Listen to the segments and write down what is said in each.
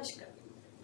Namaskar.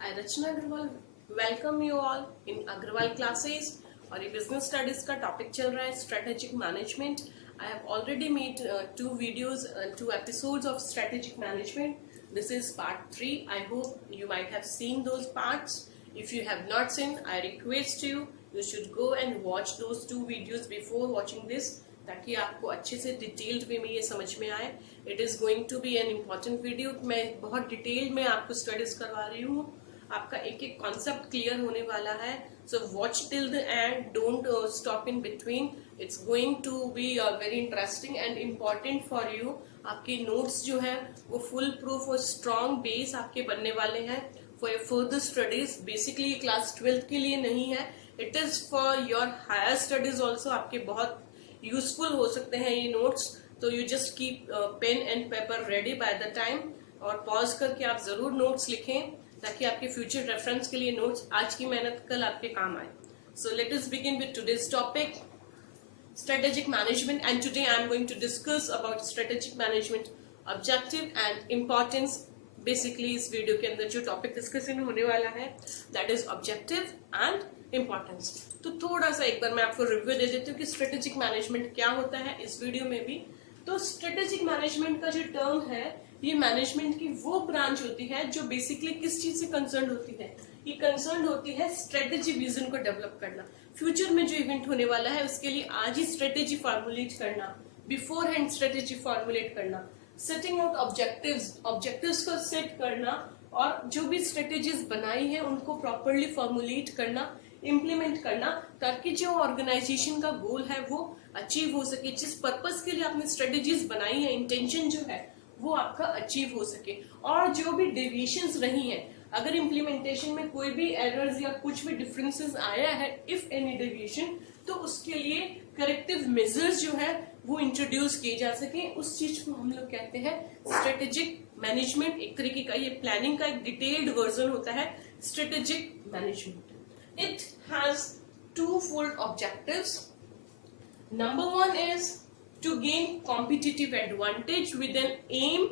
I Rachna Agarwal welcome you all in Agarwal classes और ये business studies का topic चल रहा है strategic management. I have already made two videos, two episodes of strategic management. This is part 3. I hope you might have seen those parts. If you have not seen, I request you should go and watch those two videos before watching this, ताकि आपको अच्छे से detailed वे में ये समझ में आए. It is going to be an important video. मैं बहुत डिटेल में आपको स्टडीज करवा रही हूँ. आपका एक एक कॉन्सेप्ट क्लियर होने वाला है. So watch till the end, don't stop in between. It's going to be very interesting and important for you. आपके नोट्स जो है वो फुल प्रूफ और स्ट्रॉन्ग बेस आपके बनने वाले हैं for your further studies. Basically class 12th के लिए नहीं है, it is for your higher studies also. आपके बहुत यूजफुल हो सकते हैं ये नोट्स. तो you just keep pen and paper ready by the time और पॉज करके आप जरूर नोट्स लिखें ताकि आपके फ्यूचर रेफरेंस के लिए नोट्स आज की मेहनत कल आपके काम आए. So let us begin with today's topic, strategic management. And today I am going to discuss about strategic management objective and importance. Basically इस वीडियो के अंदर जो टॉपिक डिस्कशन होने वाला है that is objective and importance. तो थोड़ा सा एक बार मैं आपको रिव्यू दे देती हूँ कि स्ट्रेटेजिक मैनेजमेंट क्या होता है इस वीडियो में भी. तो स्ट्रेटेजिक मैनेजमेंट का जो टर्म है, ये मैनेजमेंट की वो ब्रांच होती है जो बेसिकली किस चीज से कंसर्न होती है. ये कंसर्न होती है स्ट्रेटेजी विजन को डेवलप करना. फ्यूचर में जो इवेंट होने वाला है उसके लिए आज ही स्ट्रेटेजी फॉर्मुलेट करना, बिफोर हैंड स्ट्रेटेजी फॉर्मुलेट करना, सेटिंग आउट ऑब्जेक्टिव्स को सेट करना और जो भी स्ट्रेटेजीज बनाई है उनको प्रॉपरली फॉर्मुलेट करना, इम्प्लीमेंट करना, ताकि जो ऑर्गेनाइजेशन का गोल है वो अचीव हो सके. जिस पर्पस के लिए आपने स्ट्रेटेजीज बनाई है, इंटेंशन जो है वो आपका अचीव हो सके. और जो भी डेविएशंस रही हैं, अगर इम्प्लीमेंटेशन में कोई भी एरर्स या कुछ भी डिफरेंसेस आया है, इफ एनी डेविएशन, तो उसके लिए करेक्टिव मेजर्स जो है वो इंट्रोड्यूस किए जा सके. उस चीज को हम लोग कहते हैं स्ट्रेटेजिक मैनेजमेंट. एक तरीके का ये प्लानिंग का एक डिटेल्ड वर्जन होता है strategic management. It has twofold objectives. Number one is to gain competitive advantage with an aim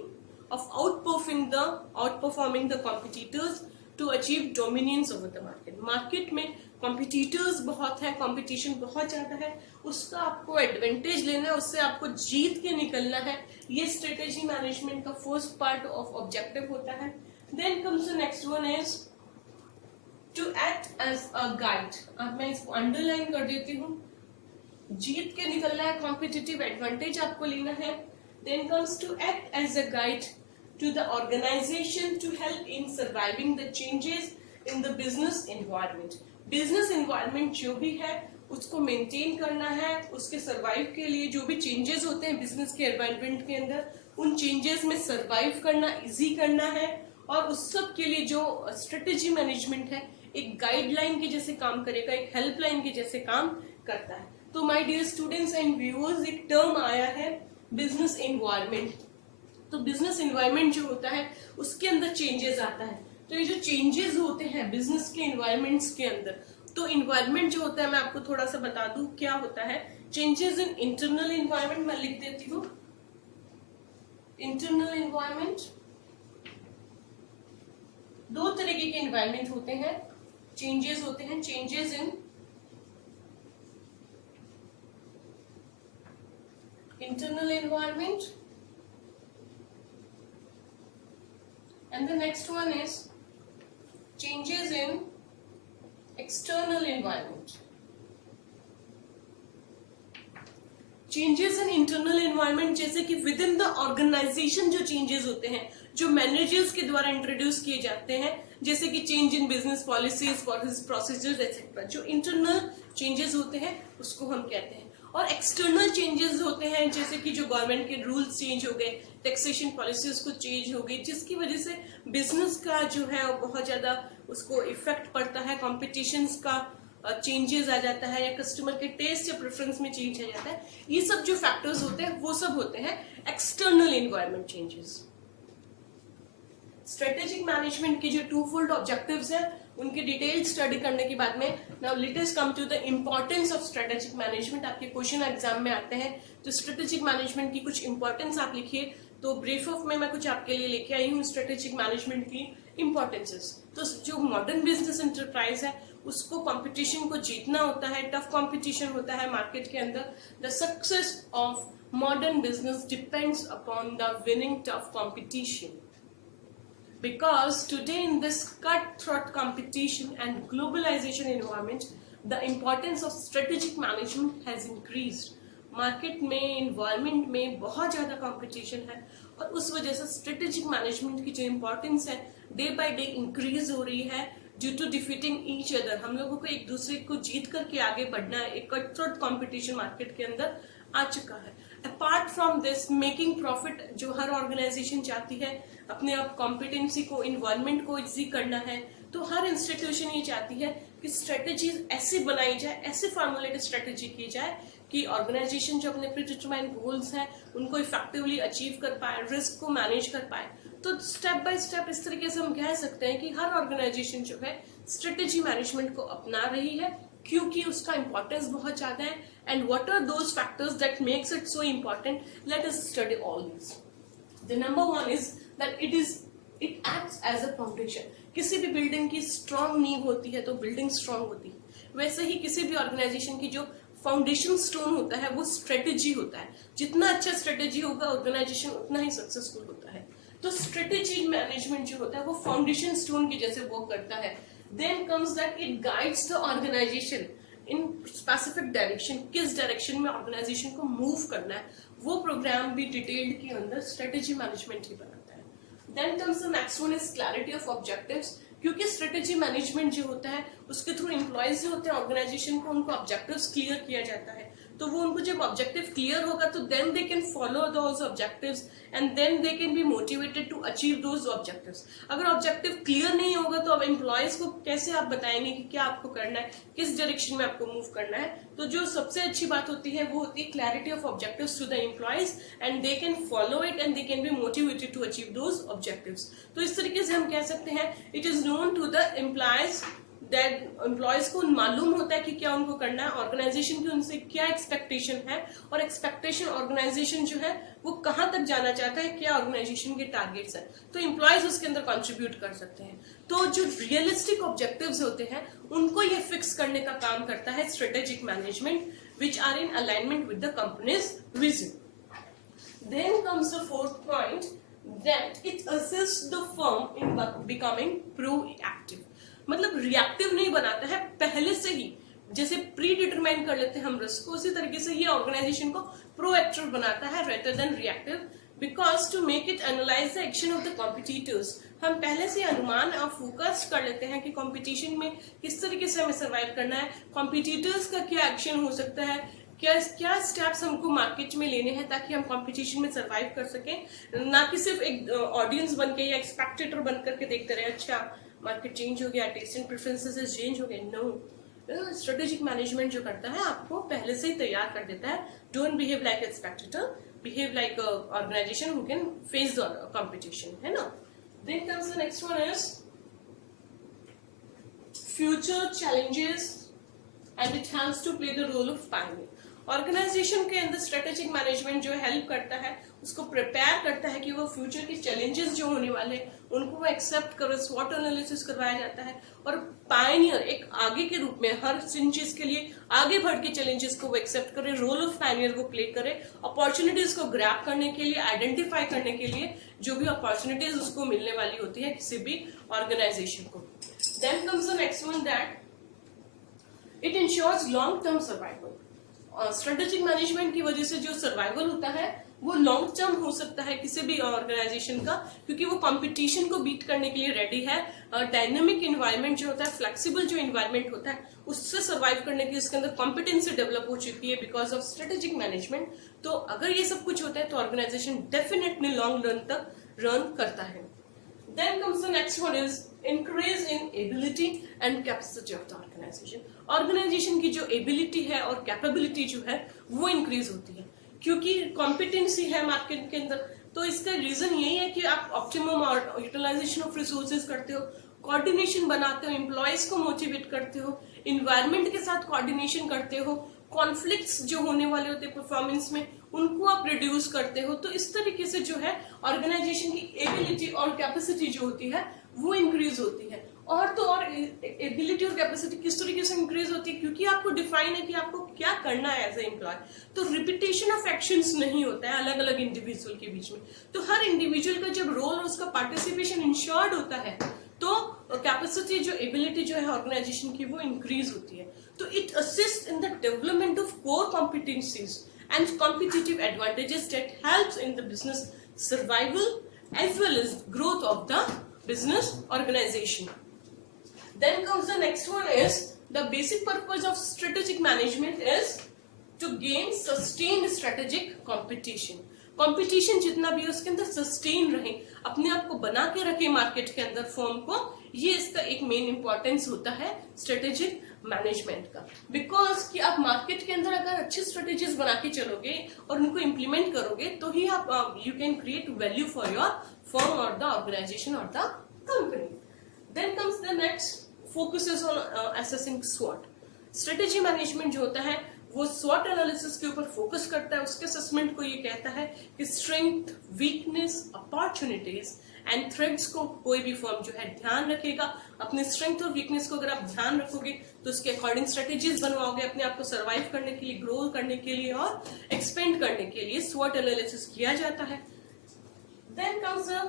of outperforming the competitors to achieve dominance over the market. Market में competitors बहुत है, competition बहुत ज्यादा है, उसका आपको एडवांटेज लेना है, उससे आपको जीत के निकलना है. ये स्ट्रेटेजी मैनेजमेंट का फर्स्ट पार्ट ऑफ ऑब्जेक्टिव होता है. Then comes the next one is to act as a guide. अब मैं इसको अंडरलाइन कर देती हूँ. जीत के निकलना है, कॉम्पिटिटिव एडवांटेज आपको लेना है. Then comes to act as a guide to the organization to help in surviving the changes in the business environment. Business environment जो भी है उसको मेंटेन करना है. उसके सर्वाइव के लिए जो भी चेंजेस होते हैं बिजनेस के एनवायरनमेंट के अंदर, उन चेंजेस में सर्वाइव करना इजी करना है. और उस सब के लिए जो स्ट्रेटेजी मैनेजमेंट है एक गाइडलाइन के जैसे काम करेगा, एक हेल्पलाइन के जैसे काम करता है. तो my dear students and viewers, एक टर्म आया है बिजनेस एनवायरनमेंट. तो बिजनेस एनवायरनमेंट जो होता है उसके अंदर चेंजेस आता है. तो ये जो चेंजेस होते हैं बिजनेस के एनवायरनमेंट्स के अंदर, तो एनवायरनमेंट जो होता है मैं आपको थोड़ा सा बता दूं क्या होता है. चेंजेस इन इंटरनल एनवायरनमेंट मैं लिख देती हूँ. इंटरनल एनवायरनमेंट, दो तरीके के एनवायरनमेंट होते हैं. चेंजेस होते हैं, changes in internal environment, and the next one is changes in external environment. Changes in internal environment जैसे कि within the organization जो changes होते हैं, जो मैनेजर्स के द्वारा इंट्रोड्यूस किए जाते हैं, जैसे कि change in business policies, procedures etcetera. जो इंटरनल चेंजेस होते हैं उसको हम कहते हैं. और एक्सटर्नल चेंजेस होते हैं जैसे कि जो गवर्नमेंट के रूल्स चेंज हो गए, टैक्सेशन पॉलिसीज को चेंज हो गई, जिसकी वजह से बिजनेस का जो है वो बहुत ज्यादा उसको इफेक्ट पड़ता है. कॉम्पिटिशन्स का चेंजेस आ जाता है, या कस्टमर के टेस्ट या प्रेफरेंस में चेंज आ जाता है. ये सब जो फैक्टर्स होते हैं वो सब होते हैं external environment changes. Strategic management के जो टूफोल्ड ऑब्जेक्टिव्स हैं उनकी डिटेल स्टडी करने के बाद में now let us come to the importance of strategic management. आपके क्वेश्चन एग्जाम में आते हैं तो स्ट्रेटेजिक मैनेजमेंट की कुछ इंपॉर्टेंस आप लिखिए. तो ब्रीफ ऑफ में मैं कुछ आपके लिए लेके आई हूँ स्ट्रेटेजिक मैनेजमेंट की इम्पोर्टेंसेस। तो जो मॉडर्न बिजनेस एंटरप्राइज है उसको कंपटीशन को जीतना होता है, टफ कंपटीशन होता है मार्केट के अंदर। The success of modern business depends upon the winning tough competition, because today in this cutthroat competition and globalization environment the importance of strategic management has increased। Market में, environment में बहुत ज्यादा competition है और उस वजह से स्ट्रेटेजिक मैनेजमेंट की जो इम्पोर्टेंस है डे बाय डे इंक्रीज हो रही है due to defeating each other. हम लोगों को एक दूसरे को जीत करके आगे बढ़ना है। एक कटथ्रोट कंपटीशन मार्केट के अंदर आ चुका है। Apart from this, making profit जो हर ऑर्गेनाइजेशन चाहती है, अपने आप कॉम्पिटेंसी को, इन्वायरमेंट को इजी करना है, तो हर इंस्टीट्यूशन ये चाहती है कि स्ट्रेटेजीज ऐसी बनाई जाए, ऐसे फॉर्मुलेटेड स्ट्रेटेजी की जाए कि ऑर्गेनाइजेशन जो अपने प्रीडिटरमाइंड गोल्स हैं उनको इफेक्टिवली अचीव कर पाए, रिस्क को मैनेज कर पाए। तो स्टेप बाय स्टेप इस तरीके से हम कह सकते हैं कि हर ऑर्गेनाइजेशन जो है स्ट्रेटेजी मैनेजमेंट को अपना रही है क्योंकि उसका इंपॉर्टेंस बहुत ज्यादा है। And what are those factors that makes it so important? Let us study all this. The number one is that it acts as a foundation. किसी भी बिल्डिंग की स्ट्रॉन्ग नींव होती है तो बिल्डिंग स्ट्रॉन्ग होती है। वैसे ही किसी भी ऑर्गेनाइजेशन की जो फाउंडेशन स्टोन होता है वो स्ट्रेटेजी होता है। जितना अच्छा स्ट्रेटेजी होगा ऑर्गेनाइजेशन उतना ही सक्सेसफुल होता है। तो स्ट्रेटेजी मैनेजमेंट जो होता है वो फाउंडेशन स्टोन की जैसे वर्क करता है। Then comes that it guides the organization in specific direction. किस डायरेक्शन में ऑर्गेनाइजेशन को मूव करना है वो प्रोग्राम भी डिटेल्ड के अंदर स्ट्रेटेजी मैनेजमेंट ही बनाता है। Then comes the next one is clarity of objectives. क्योंकि स्ट्रेटेजी मैनेजमेंट जो होता है उसके थ्रू एम्प्लॉयज जो होते हैं ऑर्गेनाइजेशन को, उनको ऑब्जेक्टिव्स क्लियर किया जाता है। तो वो उनको जब ऑब्जेक्टिव क्लियर होगा तो then they can follow those objectives and then they can be motivated to achieve those objectives. अगर ऑब्जेक्टिव क्लियर नहीं होगा तो अब एम्प्लॉयज को कैसे आप बताएंगे कि क्या आपको करना है, किस डायरेक्शन में आपको मूव करना है? तो जो सबसे अच्छी बात होती है वो होती है clarity of objectives to the employees and they can follow it and they can be motivated to achieve those objectives. तो इस तरीके से हम कह सकते हैं it is known to the employees that employees को मालूम होता है कि क्या उनको करना है, ऑर्गेनाइजेशन की उनसे क्या एक्सपेक्टेशन है और एक्सपेक्टेशन ऑर्गेनाइजेशन जो है वो कहां तक जाना चाहता है, क्या ऑर्गेनाइजेशन के टारगेट्स हैं, तो एम्प्लॉयज उसके अंदर कंट्रीब्यूट कर सकते हैं। तो जो रियलिस्टिक ऑब्जेक्टिव्स होते हैं उनको ये फिक्स करने का काम करता है strategic management which are in alignment with the company's vision. Then comes the fourth point that it assist the firm in becoming proactive. मतलब रिएक्टिव नहीं बनाता है, पहले से ही जैसे प्री डिटरमाइन कर लेते हैं हम रिस्क को, उसी तरीके से ये ऑर्गेनाइजेशन को प्रोएक्टिव बनाता है rather than reactive. Because to make it analyse the action of the competitors, हम पहले से अनुमान और फोकस कर लेते हैं कि कंपटीशन में किस तरीके से हमें सर्वाइव करना है, कॉम्पिटिटर्स का क्या एक्शन हो सकता है, क्या स्टेप्स हमको मार्केट में लेने हैं ताकि हम कंपटीशन में सर्वाइव कर सकें। ना कि सिर्फ एक ऑडियंस बन के या एक स्पेक्टेटर बन करके देखते रहे अच्छा मार्केट चेंज हो गया, टेस्ट एंड प्रेफरेंसेस चेंज हो गए। नो, स्ट्रेटेजिक मैनेजमेंट जो करता है आपको पहले से ही तैयार कर देता है। Don't behave like a spectator, behave like a organization who can face the competition, है ना। Then comes the next one is future challenges and it has to play the role of pioneer. Organization के अंदर strategic management जो help करता है उसको prepare करता है कि वो फ्यूचर के चैलेंजेस जो होने वाले उनको वो एक्सेप्ट करे, स्वॉट एनालिसिस करवाया जाता है और पायनियर एक आगे के रूप में हर चीज के लिए आगे बढ़ के चैलेंजेस को वो एक्सेप्ट करे, रोल ऑफ पायनियर वो प्ले करे, अपॉर्चुनिटीज को ग्रैब करने के लिए, आइडेंटिफाई करने के लिए जो भी अपॉर्चुनिटीज उसको मिलने वाली होती है किसी भी ऑर्गेनाइजेशन को। Then comes the next one that it ensures long term survival. Strategic management की वजह से जो सर्वाइवल होता है वो लॉन्ग टर्म हो सकता है किसी भी ऑर्गेनाइजेशन का, क्योंकि वो कंपटीशन को बीट करने के लिए रेडी है। डायनेमिक इन्वायरमेंट जो होता है, फ्लेक्सिबल जो इन्वायरमेंट होता है उससे सर्वाइव करने की उसके अंदर कॉम्पिटेंसी डेवलप हो चुकी है बिकॉज ऑफ स्ट्रेटेजिक मैनेजमेंट। तो अगर ये सब कुछ होता है तो ऑर्गेनाइजेशन डेफिनेटली लॉन्ग रन तक रन करता है। Then comes the next one is increase in ability and capacity of the organization. Organization की जो एबिलिटी है और कैपेबिलिटी जो है वो इंक्रीज होती है क्योंकि कॉम्पिटेंसी है मार्केट के अंदर। तो इसका रीजन यही है कि आप ऑप्टिमम यूटिलाइजेशन ऑफ रिसोर्सेज करते हो, कोऑर्डिनेशन बनाते हो, एम्प्लॉयज को मोटिवेट करते हो, इन्वायरमेंट के साथ कोऑर्डिनेशन करते हो, कॉन्फ्लिक्ट्स जो होने वाले होते हैं परफॉर्मेंस में उनको आप रिड्यूस करते हो, तो इस तरीके से जो है ऑर्गेनाइजेशन की एबिलिटी और कैपेसिटी जो होती है वो इंक्रीज होती है। और तो और एबिलिटी और कैपेसिटी किस तरीके से इंक्रीज होती है, क्योंकि आपको डिफाइन है कि आपको क्या करना है एज ए एम्प्लॉय, तो रिपीटेशन ऑफ एक्शंस नहीं होता है अलग अलग इंडिविजुअल के बीच में। तो हर इंडिविजुअल का जब रोल और उसका पार्टिसिपेशन इंश्योर्ड होता है तो कैपेसिटी जो एबिलिटी जो है ऑर्गेनाइजेशन की वो इंक्रीज होती है। तो it assist in the development of core competencies and competitive advantages that helps in the business survival as well as growth of the business organization. Then comes the next one is the basic purpose of strategic management is to gain sustained strategic competition. Competition जितना भी है उसके अंदर sustain रहे, अपने आप को बना के रखे मार्केट के अंदर फर्म को, ये इसका एक मेन इंपॉर्टेंस होता है स्ट्रेटेजिक मैनेजमेंट का। बिकॉज कि आप मार्केट के अंदर अगर अच्छी स्ट्रेटेजीज बना के चलोगे और उनको इम्प्लीमेंट करोगे तो ही आप you can create value for your firm or the organization or the company. Then comes the next focuses on assessing SWOT. Strategy management जो होता है वो SWOT एनालिसिस के ऊपर फोकस करता है। उसके असेसमेंट को ये कहता है कि strength, weakness, opportunities and threats को कोई भी फर्म जो है ध्यान रखेगा। अपने स्ट्रेंथ और वीकनेस को अगर आप ध्यान रखोगे तो उसके अकॉर्डिंग स्ट्रेटेजीज बनवाओगे अपने आप को सर्वाइव करने के लिए, ग्रो करने के लिए और एक्सपेंड करने के लिए SWOT एनालिसिस किया जाता है। Then comes the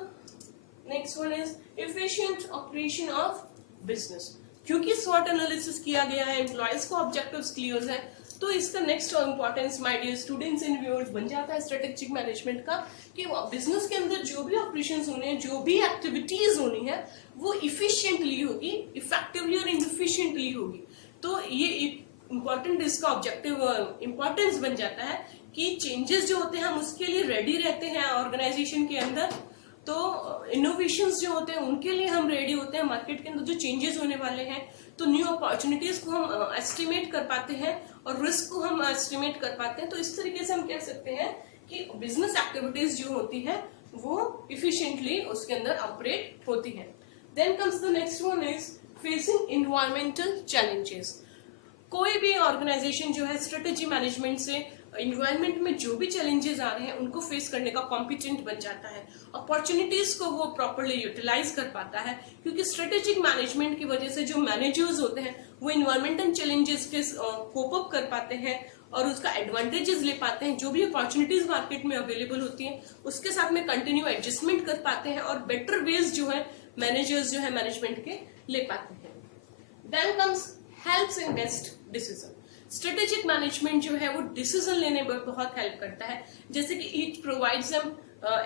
next one is efficient operation of business. क्योंकि SWOT एनालिसिस किया गया है, एम्प्लॉयज को ऑब्जेक्टिव्स क्लियर है, तो इसका next importance my dear students and viewers बन जाता है स्ट्रेटेजिक मैनेजमेंट का कि बिजनेस के अंदर जो भी ऑपरेशंस होने हैं, जो भी एक्टिविटीज होनी है वो इफिशिएंटली होगी, इफेक्टिवली और इनफिशिएंटली होगी। तो ये इंपॉर्टेंट इसका ऑब्जेक्टिव इंपॉर्टेंस बन जाता है कि चेंजेस जो होते हैं हम उसके लिए रेडी रहते हैं ऑर्गेनाइजेशन के अंदर। तो इनोवेशंस जो होते हैं उनके लिए हम रेडी होते हैं मार्केट के अंदर जो चेंजेस होने वाले हैं। तो न्यू अपॉर्चुनिटीज को हम एस्टिमेट कर पाते हैं और रिस्क को हम एस्टिमेट कर पाते हैं। तो इस तरीके से हम कह सकते हैं कि बिजनेस एक्टिविटीज जो होती है वो इफिशिएंटली उसके अंदर ऑपरेट होती है। Then comes the next one is facing environmental challenges. कोई भी ऑर्गेनाइजेशन जो है स्ट्रेटेजी मैनेजमेंट से इन्वायरमेंट में जो भी चैलेंजेस आ रहे हैं उनको फेस करने का कॉम्पिटेंट बन जाता है, अपॉर्चुनिटीज को वो प्रॉपर्ली यूटिलाइज कर पाता है। क्योंकि स्ट्रेटेजिक मैनेजमेंट की वजह से जो मैनेजर्स होते हैं वो इन्वायरमेंटल चैलेंजेस के कोप अप कर पाते हैं और उसका एडवांटेजेस ले पाते हैं। जो भी अपॉर्चुनिटीज मार्केट में अवेलेबल होती हैं उसके साथ में कंटिन्यू एडजस्टमेंट कर पाते हैं और बेटर वेज जो है मैनेजर्स जो है मैनेजमेंट के ले पाते हैं। Then comes helps in best decision. Strategic management जो है वो डिसीजन लेने में बहुत हेल्प करता है। जैसे कि it provides some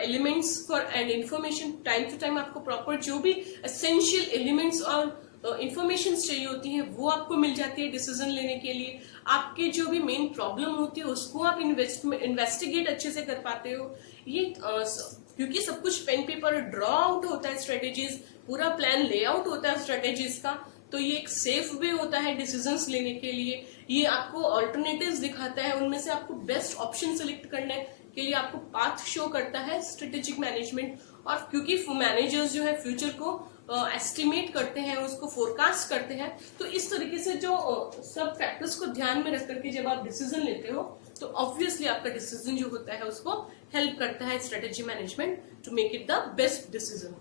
elements for and information, time to time आपको प्रॉपर जो भी एसेंशियल एलिमेंट्स और इंफॉर्मेशन चाहिए होती है वो आपको मिल जाती है डिसीजन लेने के लिए। आपके जो भी मेन प्रॉब्लम होती है उसको आप इन्वेस्टिगेट अच्छे से कर पाते हो। ये क्योंकि सब कुछ पेन पेपर ड्रॉ आउट होता है, स्ट्रेटेजीज पूरा प्लान लेआउट होता है स्ट्रेटेजीज का, तो ये एक सेफ वे होता है डिसीजंस लेने के लिए। ये आपको ऑल्टरनेटिव्स दिखाता है, उनमें से आपको बेस्ट ऑप्शन सेलेक्ट करने के लिए आपको पाथ शो करता है स्ट्रेटेजिक मैनेजमेंट। और क्योंकि मैनेजर्स जो है फ्यूचर को एस्टिमेट करते हैं, उसको फोरकास्ट करते हैं, तो इस तरीके से जो सब फैक्टर्स को ध्यान में रख करके जब आप डिसीजन लेते हो तो ऑब्वियसली आपका डिसीजन जो होता है उसको हेल्प करता है strategy management to make it the best decision.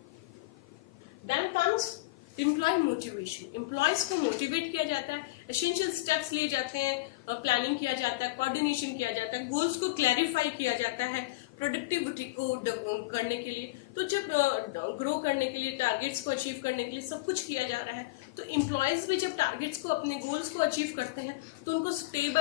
Then comes employee motivation. Employees को मोटिवेट किया जाता है, एसेंशियल स्टेप्स लिए जाते हैं, प्लानिंग किया जाता है, कोऑर्डिनेशन किया जाता है, गोल्स को क्लैरिफाई किया जाता है प्रोडक्टिविटी को करने के लिए। तो जब ग्रो करने के लिए, टारगेट्स को अचीव करने के लिए सब कुछ किया जा रहा है, तो एम्प्लॉयज भी जब टारगेट्स को, अपने गोल्स को अचीव करते हैं तो उनको स्टेप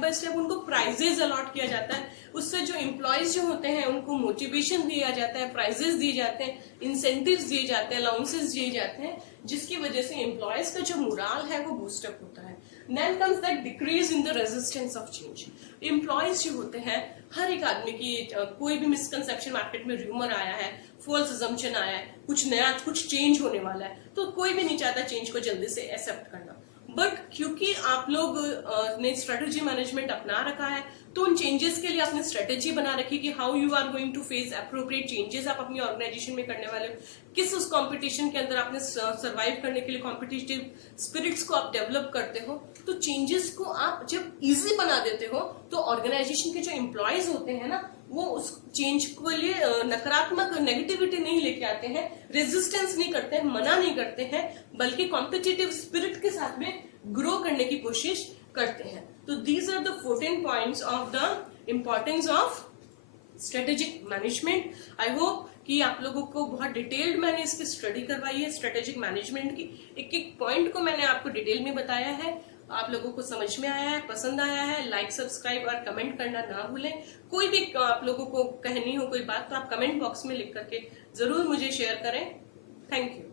बाय स्टेप उनको प्राइजेस अलॉट किया जाता है। उससे जो एम्प्लॉयज जो होते हैं उनको मोटिवेशन दिया जाता है, प्राइजेस दिए जाते हैं, इंसेंटिव्स दिए जाते हैं, अलाउंसेस दिए जाते हैं, जिसकी वजह से एम्प्लॉयज का जो मोराल है वो बूस्टअप होता है। Then comes that decrease in the resistance of change. Employees जो होते हैं, हर एक आदमी की कोई भी मिसकंसेप्शन मार्केट में र्यूमर आया है, फॉल्स अजम्पशन आया है, कुछ नया कुछ चेंज होने वाला है, तो कोई भी नहीं चाहता चेंज को जल्दी से एक्सेप्ट करना। बट क्योंकि आप लोग ने स्ट्रेटेजी मैनेजमेंट अपना रखा है तो उन चेंजेस के लिए आपने स्ट्रेटेजी बना रखी कि how you are going to face appropriate changes आप अपनी ऑर्गेनाइजेशन में करने वाले हो, किस उस कंपटीशन के अंदर आपने सर्वाइव करने के लिए कॉम्पिटिटिव स्पिरिट्स को आप डेवलप करते हो। तो चेंजेस को आप जब इजी बना देते हो तो ऑर्गेनाइजेशन के जो एम्प्लॉयज होते हैं ना, वो उस चेंज के लिए नकारात्मक नेगेटिविटी नहीं लेके आते हैं, रेजिस्टेंस नहीं करते हैं, मना नहीं करते हैं, बल्कि कॉम्पिटिटिव स्पिरिट के साथ में ग्रो करने की कोशिश करते हैं। तो these are the 14 points of the importance of strategic management. I hope कि आप लोगों को बहुत डिटेल्ड मैंने इसकी स्टडी करवाई है, स्ट्रेटेजिक मैनेजमेंट की एक एक पॉइंट को मैंने आपको डिटेल में बताया है। आप लोगों को समझ में आया है, पसंद आया है, लाइक सब्सक्राइब और कमेंट करना ना भूलें। कोई भी आप लोगों को कहनी हो कोई बात तो आप कमेंट बॉक्स में लिख करके जरूर मुझे शेयर करें। Thank you.